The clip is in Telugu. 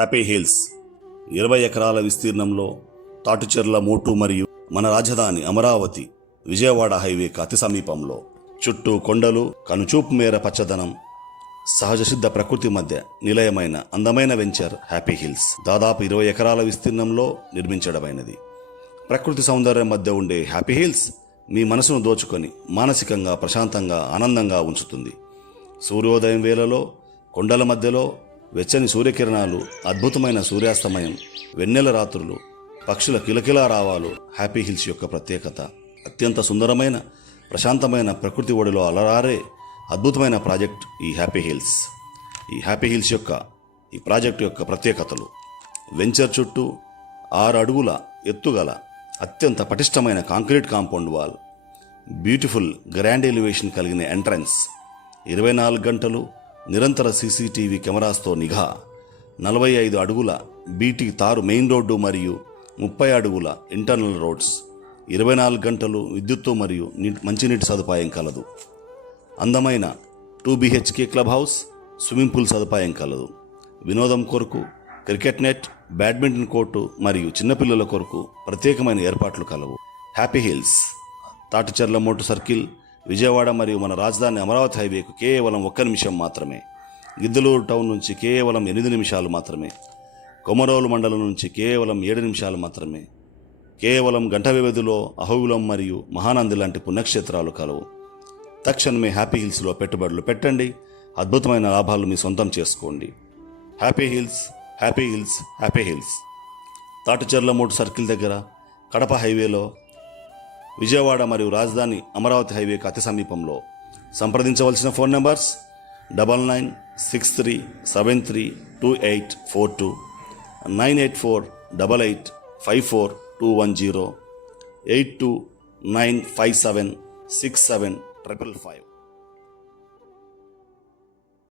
హ్యాపీ హిల్స్ 20 ఎకరాల విస్తీర్ణంలో తాటిచెర్ల మోటు మరియు మన రాజధాని అమరావతి విజయవాడ హైవేకి అతి సమీపంలో చుట్టూ కొండలు కనుచూపు మేర పచ్చదనం సహజ సిద్ధ ప్రకృతి మధ్య నిలయమైన అందమైన వెంచర్ హ్యాపీ హిల్స్ దాదాపు 20 ఎకరాల విస్తీర్ణంలో నిర్మించడమైనది. ప్రకృతి సౌందర్యం మధ్య ఉండే హ్యాపీ హిల్స్ మీ మనసును దోచుకొని మానసికంగా ప్రశాంతంగా ఆనందంగా ఉంచుతుంది. సూర్యోదయం వేళలో కొండల మధ్యలో వెచ్చని సూర్యకిరణాలు, అద్భుతమైన సూర్యాస్తమయం, వెన్నెల రాత్రులు, పక్షుల కిలకిలా రావాలు హ్యాపీ హిల్స్ యొక్క ప్రత్యేకత. అత్యంత సుందరమైన ప్రశాంతమైన ప్రకృతి ఒడిలో అలరారే అద్భుతమైన ప్రాజెక్ట్ ఈ హ్యాపీ హిల్స్. ఈ ప్రాజెక్టు యొక్క ప్రత్యేకతలు: వెంచర్ చుట్టూ 6 అడుగుల ఎత్తుగల అత్యంత పటిష్టమైన concrete compound wall, beautiful grand elevation కలిగిన ఎంట్రన్స్, 24 గంటలు నిరంతర సీసీటీవీ కెమెరాస్తో నిఘా, 45 అడుగుల బీటీ తారు మెయిన్ రోడ్డు మరియు 30 అడుగుల ఇంటర్నల్ రోడ్స్, 24 గంటలు విద్యుత్తు మరియు మంచినీటి సదుపాయం కలదు. అందమైన 2 BHK club house, swimming pool సదుపాయం కలదు. వినోదం కొరకు క్రికెట్ నెట్, బ్యాడ్మింటన్ కోర్టు మరియు చిన్నపిల్లల కొరకు ప్రత్యేకమైన ఏర్పాట్లు కలవు. Happy hills Taticherla Motu circle, Vijayawada మరియు మన రాజధాని అమరావతి హైవేకు కేవలం 1 నిమిషం మాత్రమే. గిద్దలూరు టౌన్ నుంచి కేవలం 8 నిమిషాలు మాత్రమే. కొమరోలు మండలం నుంచి కేవలం 7 నిమిషాలు మాత్రమే. కేవలం గంట వ్యవధిలో అహోబిలం మరియు మహానంది లాంటి పుణ్యక్షేత్రాలు కలవు. తక్షణమే హ్యాపీ హిల్స్లో పెట్టుబడులు పెట్టండి, అద్భుతమైన లాభాలు మీ సొంతం చేసుకోండి. Happy hills, happy hills, happy hills. Taticherla Motu circle దగ్గర, కడప హైవేలో, విజయవాడ మరియు రాజధాని అమరావతి హైవేకి అతి సమీపంలో. సంప్రదించవలసిన ఫోన్ నంబర్స్ 9963732842, 9848854210829576755.